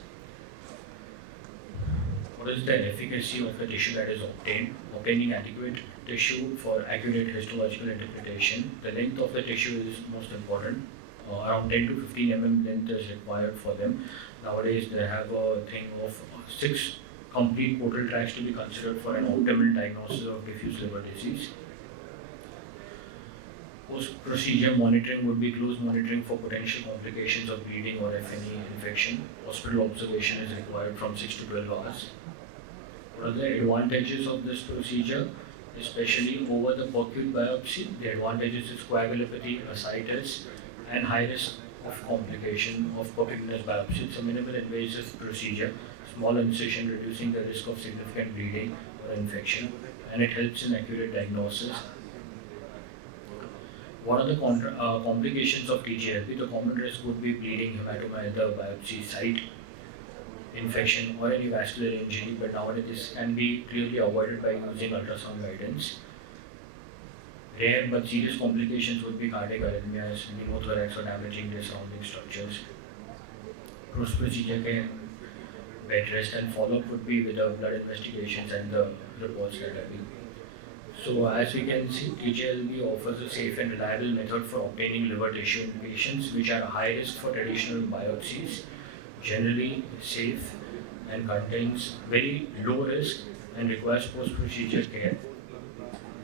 What is the efficacy of the tissue that is obtained? Obtaining adequate tissue for accurate histological interpretation. The length of the tissue is most important. Around 10 to 15 mm length is required for them. Nowadays, they have a thing of 6 complete portal tracts to be considered for an optimal diagnosis of diffuse liver disease. Post-procedure monitoring would be close monitoring for potential complications of bleeding or FNE infection. Hospital observation is required from 6 to 12 hours. What are the advantages of this procedure? Especially over the percute biopsy, the advantages is coagulopathy, ascites, and high risk of complication of percutaneous biopsy. It's a minimal invasive procedure, small incision reducing the risk of significant bleeding or infection, and it helps in accurate diagnosis. What are the complications of TGLP? The common risk would be bleeding, hematoma at the biopsy site, infection, or any vascular injury, but nowadays this can be clearly avoided by using ultrasound guidance. Rare but serious complications would be cardiac arrhythmias, pneumothorax, or damaging their surrounding structures. Post procedure can bed rest and follow-up would be with the blood investigations and the reports that are being. So as we can see, TGLB offers a safe and reliable method for obtaining liver tissue in patients which are high risk for traditional biopsies, generally safe and contains very low risk and requires post-procedure care.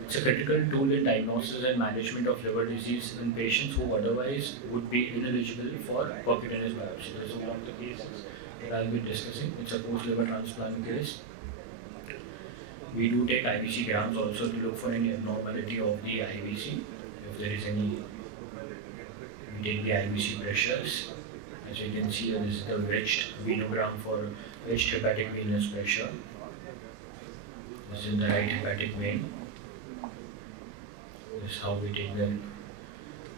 It's a critical tool in diagnosis and management of liver disease in patients who otherwise would be ineligible for percutaneous biopsy. This is one of the cases that I'll be discussing. It's a post-liver transplant case. We do take IVC grams also to look for any abnormality of the IVC. If there is any, we take the IVC pressures. As you can see here, this is the wedged venogram for wedged hepatic venous pressure. This is the right hepatic vein. This is how we take them.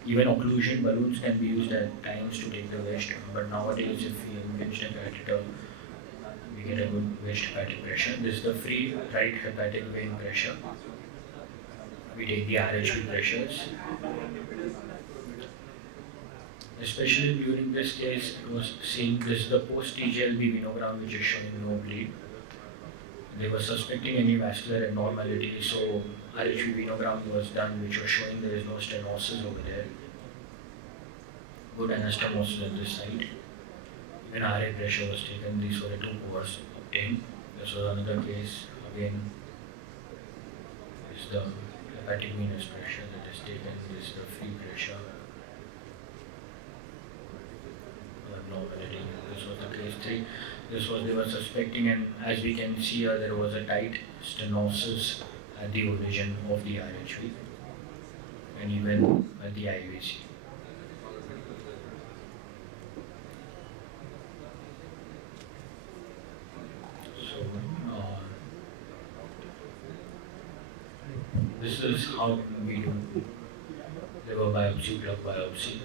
Even occlusion balloons can be used at times to take the wedged, but nowadays if we engage a catheter, we get a good wedged hepatic pressure. This is the free right hepatic vein pressure. We take the RHP pressures. Especially during this case, it was seen this is the post-TGLB venogram which is showing no bleed. They were suspecting any vascular abnormality, so RHP venogram was done which was showing there is no stenosis over there. Good anastomosis at this site. Even RA pressure was taken, these were the two cores obtained. This was another case, again, this is the hepatic venous pressure that is taken, this is the free pressure. Abnormality. This was the case 3. This was they were suspecting, and as we can see here, there was a tight stenosis at the origin of the RHP and even at the IVC. So, this is how we do liver biopsy, blood biopsy.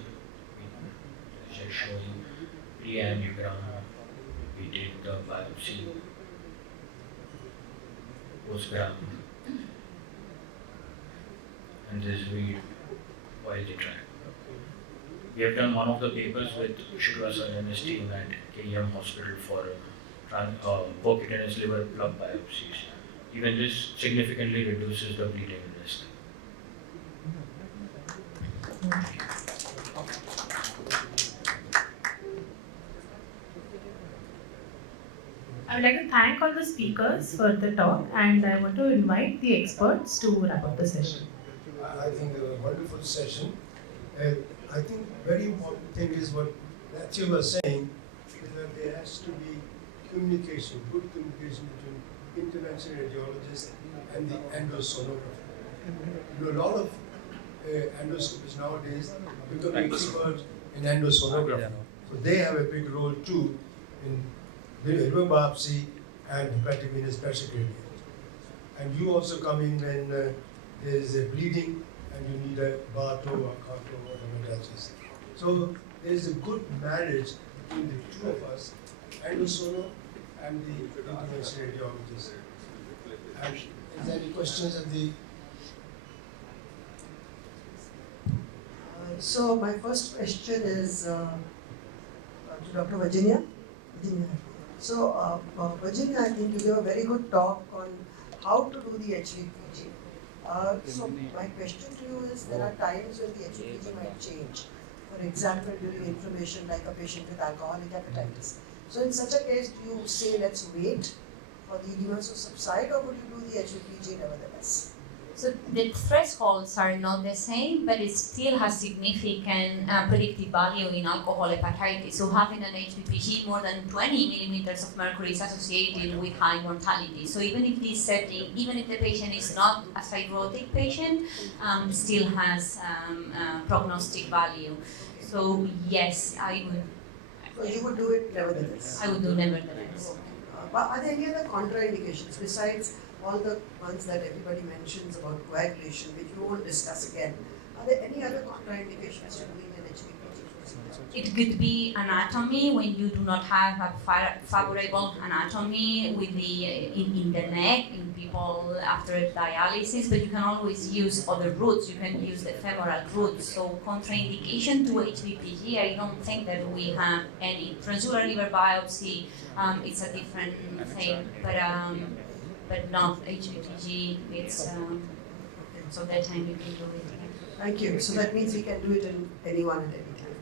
Just showing pre-angiogram, we take the biopsy, postgram, and this we while the track. We have done one of the papers with Shukla sir and his team at KEM Hospital for percutaneous liver plug biopsies. Even this significantly reduces the bleeding risk. I would like to thank all the speakers for the talk, and I want to invite the experts to wrap up the session. I think it was a wonderful session. I think very important thing is what Matthew was saying, is that there has to be communication, good communication between interventional radiologist and the endosonographer. You know, a lot of endoscopists nowadays become expert in endosonography. So they have a big role too in liver biopsy and hepatic venous pressure gradient. And you also come in when there is a bleeding and you need a Barto or Carto or whatever that is. So there is a good marriage between the two of us, endosono and the interventional radiologist. And is there any questions at the? So my first question is to Dr. Virginia. So Virginia, I think you gave a very good talk on how to do the HVPG. So my question to you is, there are times when the HVPG might change. For example, during inflammation like a patient with alcoholic hepatitis. So in such a case, do you say let's wait for the edemas to subside, or would you do the HVPG nevertheless? So the thresholds are not the same, but it still has significant predictive value in alcohol hepatitis. So having an HBPG more than 20 millimeters of mercury is associated with high mortality. So even if this setting, even if the patient is not a cirrhotic patient, still has prognostic value. So yes, I would. So you would do it nevertheless? I would do nevertheless. But are there any other contraindications besides all the ones that everybody mentions about coagulation, which we won't discuss again, are there any other contraindications to doing an HPPG procedure? It could be anatomy when you do not have a favorable anatomy with in the neck in people after dialysis, but you can always use other routes. You can use the femoral route. So contraindication to HPPG, I don't think that we have any. Transdural liver biopsy, it's a different thing, but not HPPG. It's so that time you can do it. Thank you. So that means we can do it in anyone at any time.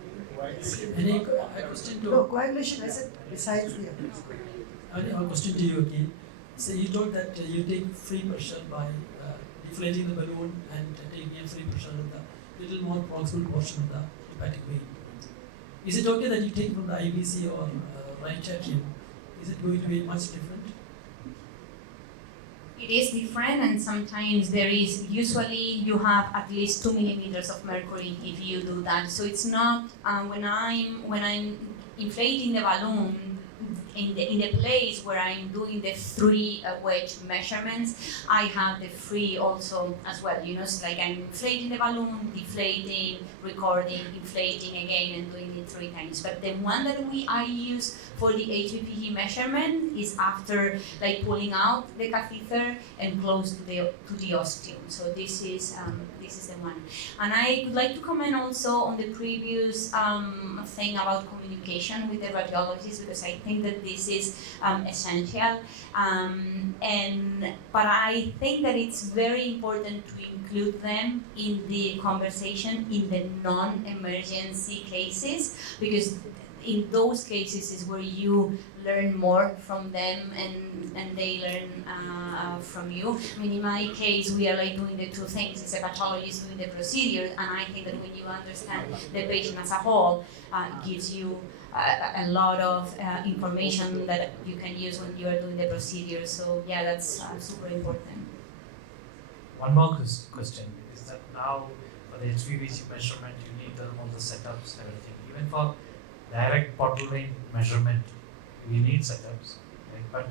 Any question to? No, coagulation, I said besides the others. A question to you again. So you told that you take free pressure by deflating the balloon and taking a free pressure of the little more proximal portion of the hepatic vein. Is it okay that you take from the IBC or right atrium? Is it going to be much different? It is different, and sometimes there is, usually you have at least 2 millimeters of mercury if you do that. So it's not, when I'm inflating the balloon, in the place where I'm doing the 3 wedge measurements, I have the free also as well. You know, it's like I'm inflating the balloon, deflating, recording, inflating again, and doing it 3 times. But the one that I use for the HPPG measurement is after like pulling out the catheter and close to the ostium. So this is the one. And I would like to comment also on the previous thing about communication with the radiologists, because I think that this is essential. But I think that it's very important to include them in the conversation in the non-emergency cases, because in those cases is where you learn more from them and they learn from you. I mean, in my case, we are like doing the 2 things. It's hepatologist doing the procedure, and I think that when you understand the patient as a whole, it gives you a lot of information that you can use when you are doing the procedure. So yeah, that's super important. One more question is that now for the HPPG measurement, you need all the setups, everything. Even for direct portal vein measurement, we need setups, right? But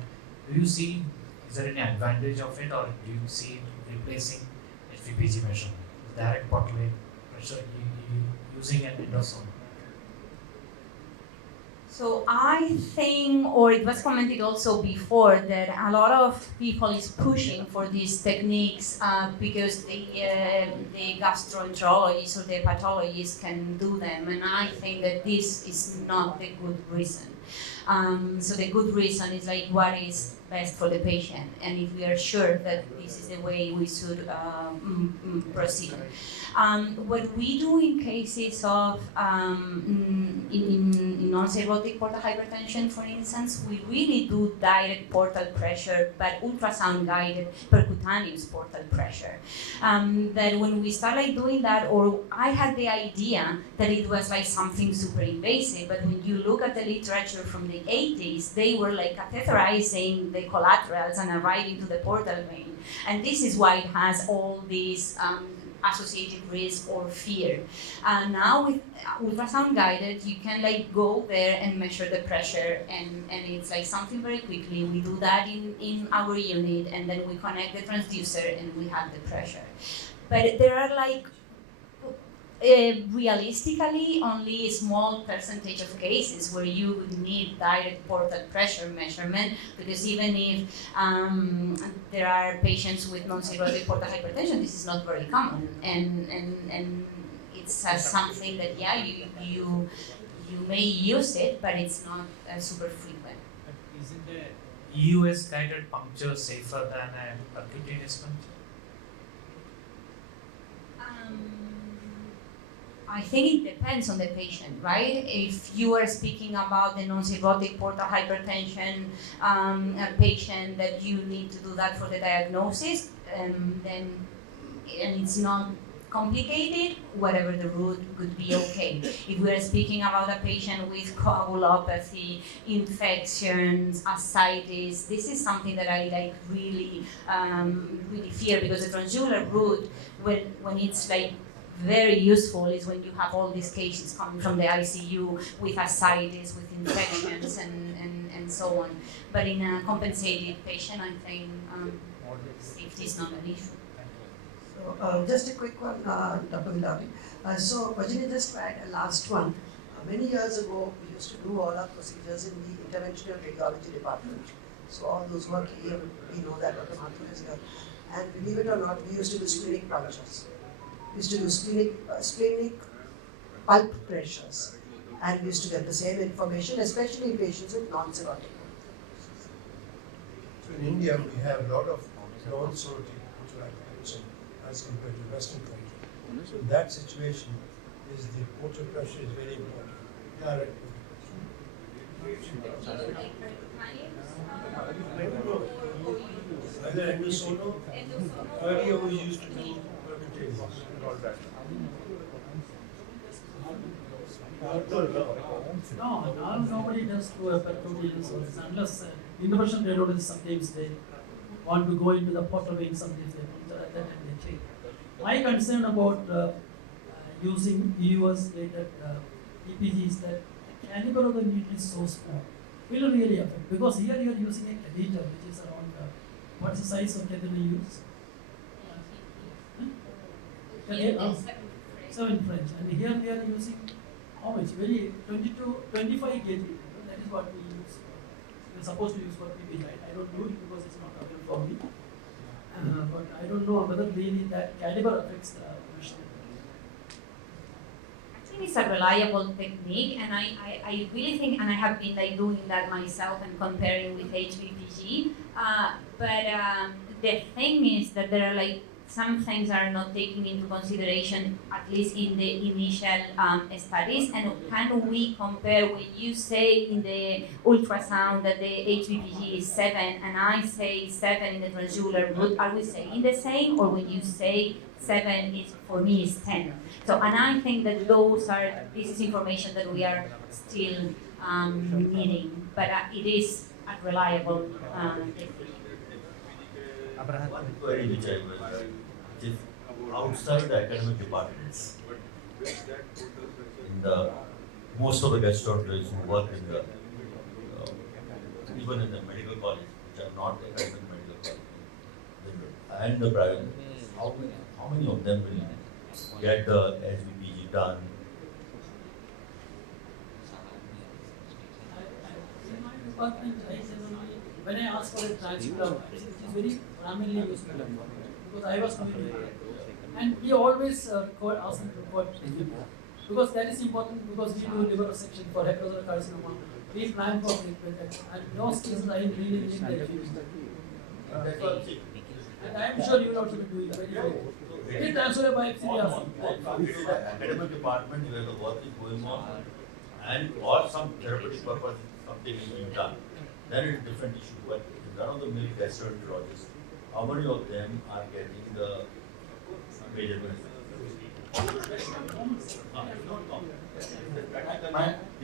do you see, is there any advantage of it, or do you see it replacing HPPG measurement? Direct portal vein pressure using an endosome? So I think, or it was commented also before, that a lot of people is pushing for these techniques because the gastroenterologists or the pathologists can do them, and I think that this is not the good reason. So the good reason is like what is best for the patient, and if we are sure that this is the way we should proceed. What we do in cases of in non-cirrhotic portal hypertension, for instance, we really do direct portal pressure, but ultrasound-guided percutaneous portal pressure. That when we started doing that, or I had the idea that it was like something super invasive, but when you look at the literature from the 80s, they were like catheterizing the collaterals and arriving to the portal vein. And this is why it has all these associated risk or fear. Now with ultrasound guided, you can like go there and measure the pressure, and it's like something very quickly. We do that in our unit, and then we connect the transducer and we have the pressure. But there are like realistically only a small percentage of cases where you would need direct portal pressure measurement, because even if there are patients with non-cirrhotic portal hypertension, this is not very common, and it's something that you may use it, but it's not super frequent. But isn't the EUS guided puncture safer than a percutaneous puncture? I think it depends on the patient, right? If you are speaking about the non-cirrhotic portal hypertension a patient that you need to do that for the diagnosis, then and it's not complicated, whatever the route could be okay. If we are speaking about a patient with coagulopathy, infections, ascites, this is something that I like really fear, because the transdural route, when it's like very useful, is when you have all these cases coming from the ICU with ascites, with infections, and so on. But in a compensated patient, I think safety is not an issue. So, just a quick one, Dr. Vilavi. So, Virginia, just to add a last one. Many years ago, we used to do all our procedures in the interventional radiology department. So, all those who are here, we know that Dr. Mathur is here. And believe it or not, we used to do splenic punctures. We used to do splenic pulp pressures. And we used to get the same information, especially in patients with non-cirrhotic. So in India, we have a lot of non-cirrhotic hypertension as compared to Western countries. So in that situation, is the portal pressure is very important. Direct either endosono, earlier we used to do percutaneous and all that. No, now nobody does do a percutaneous unless intervention radiologists sometimes they want to go into the portal vein, sometimes they puncture at that and they change. My concern about using EUS rated EPG is that the caliber of the needle is so small. Will really affect because here you are using a catheter which is around what's the size of catheter you use? 7 French, and here we are using how much? Very 25 kg. That is what we use. We are supposed to use for PPG. I don't do it because it's not available for me. But I don't know whether really that caliber affects the measurement. I think it's a reliable technique, and I really think, and I have been like doing that myself and comparing with HVPG. But the thing is that there are like some things are not taken into consideration, at least in the initial studies. And can we compare when you say in the ultrasound that the HVPG is 7 and I say 7 in the transjugular route, are we saying the same? Or when you say 7 is for me is 10? So, and I think that this is information that we are still needing, but it is a reliable technique. One query which I was, which is outside the academic departments, in the most of the gastroenterologists who work in the even in the medical college, which are not academic medical college, and the private, how many of them will get the SBPG done? In my department, when I ask for a transfer, it is very primarily useful because I was doing it. And we always ask them to record because that is important because we do liver resection for hepatological carcinoma. We plan for treatment and those cases I really need that. And I am sure you will also be doing very well. We transfer a biopsy. Academic department where the work is going on and or some therapeutic purpose, something is being done, then it's a different issue. But none of the male gastroenterologists, how many of them are getting the major benefit? They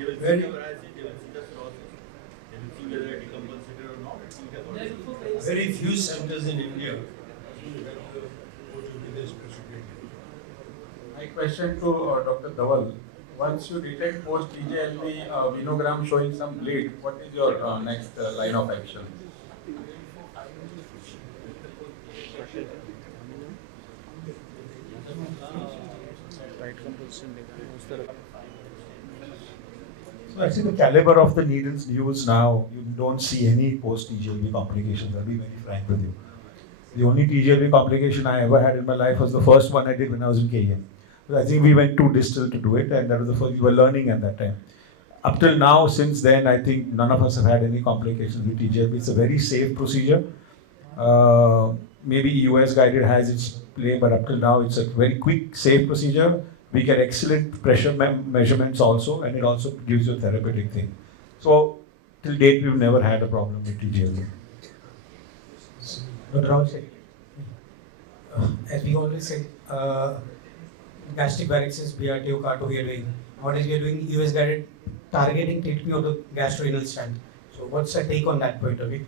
will see your acid, they will see the cirrhosis, they will see whether it is compensated or not. Very few centers in India go to this procedure. My question to Dr. Dhaval. Once you detect post-TJLP venogram showing some bleed, what is your next line of action? So actually the caliber of the needles used now, you don't see any post-TJLP complications, I'll be very frank with you. The only TJLP complication I ever had in my life was the first one I did when I was in KM. I think we went too distal to do it, and that was the first, we were learning at that time. Up till now, since then, I think none of us have had any complications with TJLP. It's a very safe procedure. Maybe US guided has its play, but up till now, it's a very quick, safe procedure. We get excellent pressure measurements also, and it also gives you a therapeutic thing. So, till date, we've never had a problem with TJLP. Dr. Rahul said, as we always say, gastric varices, BRTO, CARTO we are doing. Nowadays we are doing US guided targeting treatment of the gastrorenal stand. So what's the take on that point of view?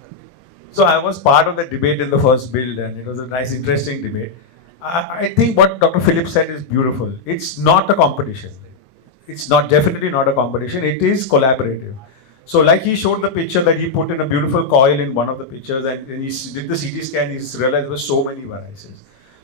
So I was part of the debate in the first build, and it was a nice, interesting debate. I think what Dr. Phillips said is beautiful. It's not a competition. It's not definitely not a competition. It is collaborative. So like he showed the picture that he put in a beautiful coil in one of the pictures, and he did the CT scan, he realized there were so many varices.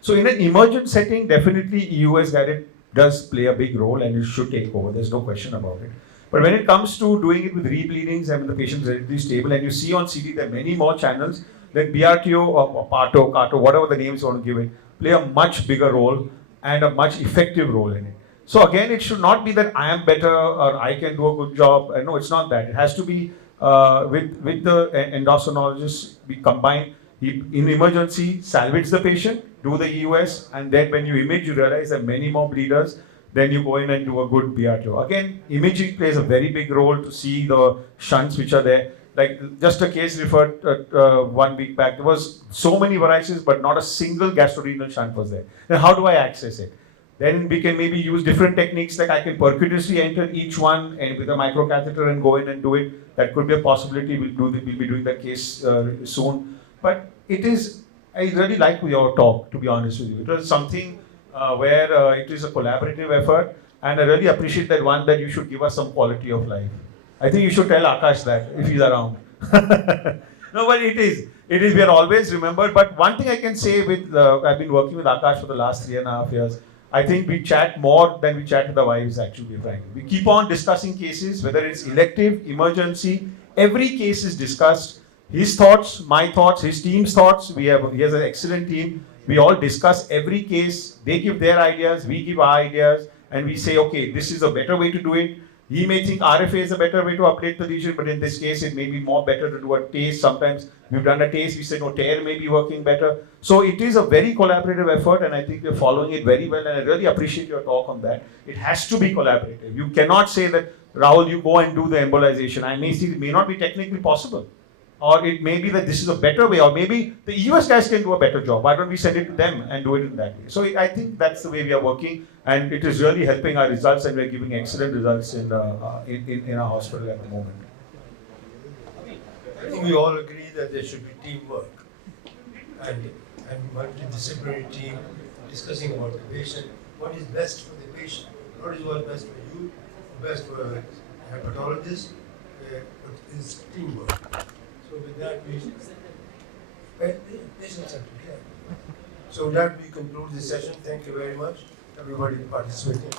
So in an emergent setting, definitely EUS guided does play a big role and it should take over. There's no question about it. But when it comes to doing it with rebleedings and when the patient is relatively stable, and you see on CT there are many more channels, then BRTO or PARTO, CARTO, whatever the names you want to give it, play a much bigger role and a much effective role in it. So again, it should not be that I am better or I can do a good job. No, it's not that. It has to be with the endocrinologist, we combine in emergency, salvage the patient, do the EUS, and then when you image, you realize there are many more bleeders. Then you go in and do a good BRTO. Again, imaging plays a very big role to see the shunts which are there. Like just a case referred 1 week back, there was so many varices, but not a single gastrorenal shunt was there. Then how do I access it? Then we can maybe use different techniques, like I can percutaneously enter each one and with a microcatheter and go in and do it. That could be a possibility. We'll be doing that case soon. But it is, I really like your talk, to be honest with you. It was something where it is a collaborative effort, and I really appreciate that one, that you should give us some quality of life. I think you should tell Akash that if he's around. No, but it is. It is. We are always remembered. But one thing I can say with, I've been working with Akash for the last 3.5 years. I think we chat more than we chat with the wives, actually, frankly. We keep on discussing cases, whether it's elective, emergency, every case is discussed. His thoughts, my thoughts, his team's thoughts. He has an excellent team. We all discuss every case. They give their ideas, we give our ideas, and we say, okay, this is a better way to do it. He may think RFA is a better way to ablate the lesion, but in this case, it may be more better to do a TACE. Sometimes we've done a TACE, we say, no, TARE may be working better. So it is a very collaborative effort, and I think we're following it very well, and I really appreciate your talk on that. It has to be collaborative. You cannot say that, Rahul, you go and do the embolization. I may see it may not be technically possible. Or it may be that this is a better way, or maybe the US guys can do a better job. Why don't we send it to them and do it in that way? So I think that's the way we are working, and it is really helping our results, and we're giving excellent results in our hospital at the moment. I think we all agree that there should be teamwork and multidisciplinary team discussing about the patient, what is best for the patient, not is what's best for you, best for a hepatologist, but it's teamwork. So with that, So with that, we conclude the session. Thank you very much, everybody participating.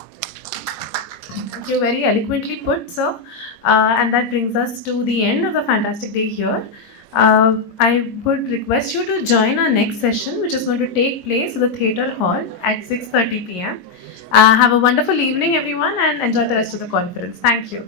Thank you, very eloquently put, sir. And that brings us to the end of the fantastic day here. I would request you to join our next session, which is going to take place in the theatre hall at 6:30 p.m. Have a wonderful evening, everyone, and enjoy the rest of the conference. Thank you.